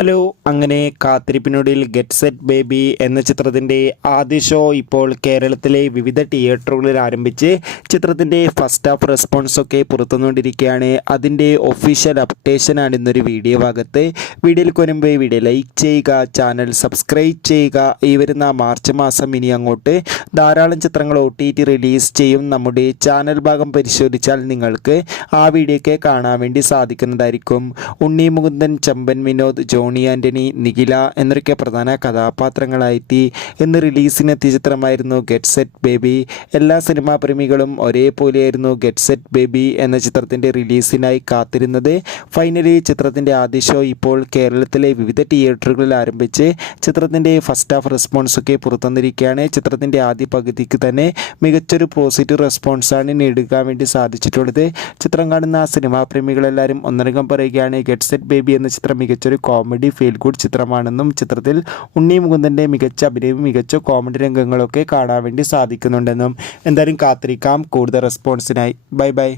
Hello, അങ്ങനെ കാത്തിരിപ്പിനൊടുവിൽ get set baby എന്ന ചിത്രത്തിൻ്റെ ആദ്യ ഷോ ഇപ്പോൾ കേരളത്തിലെ വിവിധ തിയേറ്ററുകളിൽ ആരംഭിച്ച് ചിത്രത്തിൻ്റെ ഫസ്റ്റ് ഹാഫ് റെസ്പോൺസൊക്കെ പുറത്തുവന്നുകൊണ്ടിരിക്കുകയാണ്. അതിൻ്റെ ഒഫീഷ്യൽ അപ്ഡേഷനാണ് ഇന്നൊരു വീഡിയോ ഭാഗത്ത്. വീഡിയോയിൽ മുൻപ് വീഡിയോ ലൈക്ക് ചെയ്യുക, ചാനൽ സബ്സ്ക്രൈബ് ചെയ്യുക. ഈ വരുന്ന മാർച്ച് മാസം ഇനി അങ്ങോട്ട് ധാരാളം ചിത്രങ്ങൾ OTT റിലീസ് ചെയ്യും. നമ്മുടെ ചാനൽ ഭാഗം പരിശോധിച്ചാൽ നിങ്ങൾക്ക് ആ വീഡിയോയൊക്കെ കാണാൻ വേണ്ടി സാധിക്കുന്നതായിരിക്കും. ഉണ്ണി മുകുന്ദൻ, ചെമ്പൻ വിനോദ്, ജോണി ആൻ്റണി, നിഖില എന്നൊക്കെ പ്രധാന കഥാപാത്രങ്ങളായെത്തി. ഇന്ന് റിലീസിനെത്തിയ ചിത്രമായിരുന്നു ഗെറ്റ് സെറ്റ് ബേബി. എല്ലാ സിനിമാ പ്രേമികളും ഒരേപോലെയായിരുന്നു ഗെറ്റ് സെറ്റ് ബേബി എന്ന ചിത്രത്തിൻ്റെ റിലീസിനായി കാത്തിരുന്നത്. ഫൈനലി ചിത്രത്തിൻ്റെ ആദ്യ ഷോ ഇപ്പോൾ കേരളത്തിലെ വിവിധ തിയേറ്ററുകളിൽ ആരംഭിച്ച് ചിത്രത്തിൻ്റെ ഫസ്റ്റ് ഹാഫ് റെസ്പോൺസൊക്കെ പുറത്തുവന്നിരിക്കുകയാണ്. ചിത്രത്തിൻ്റെ ആദ്യ പകുതിക്ക് തന്നെ മികച്ചൊരു പോസിറ്റീവ് റെസ്പോൺസാണ് നേടുവാൻ വേണ്ടി സാധിച്ചിട്ടുള്ളത്. ചിത്രം കാണുന്ന സിനിമാ പ്രേമികളെല്ലാവരും ഒന്നടങ്കം പറയുകയാണ്, ഗെറ്റ് സെറ്റ് ബേബി എന്ന ചിത്രം മികച്ചൊരു കോമഡി ഫീൽ ഗുഡ് ചിത്രമാണെന്നും ചിത്രത്തിൽ ഉണ്ണി മുകുന്ദൻ്റെ മികച്ച അഭിനയവും മികച്ച കോമഡി രംഗങ്ങളൊക്കെ കാണാൻ വേണ്ടി സാധിക്കുന്നുണ്ടെന്നും. എന്തായാലും കാത്തിരിക്കാം കൂടുതൽ റെസ്പോൺസിനായി. Bye bye.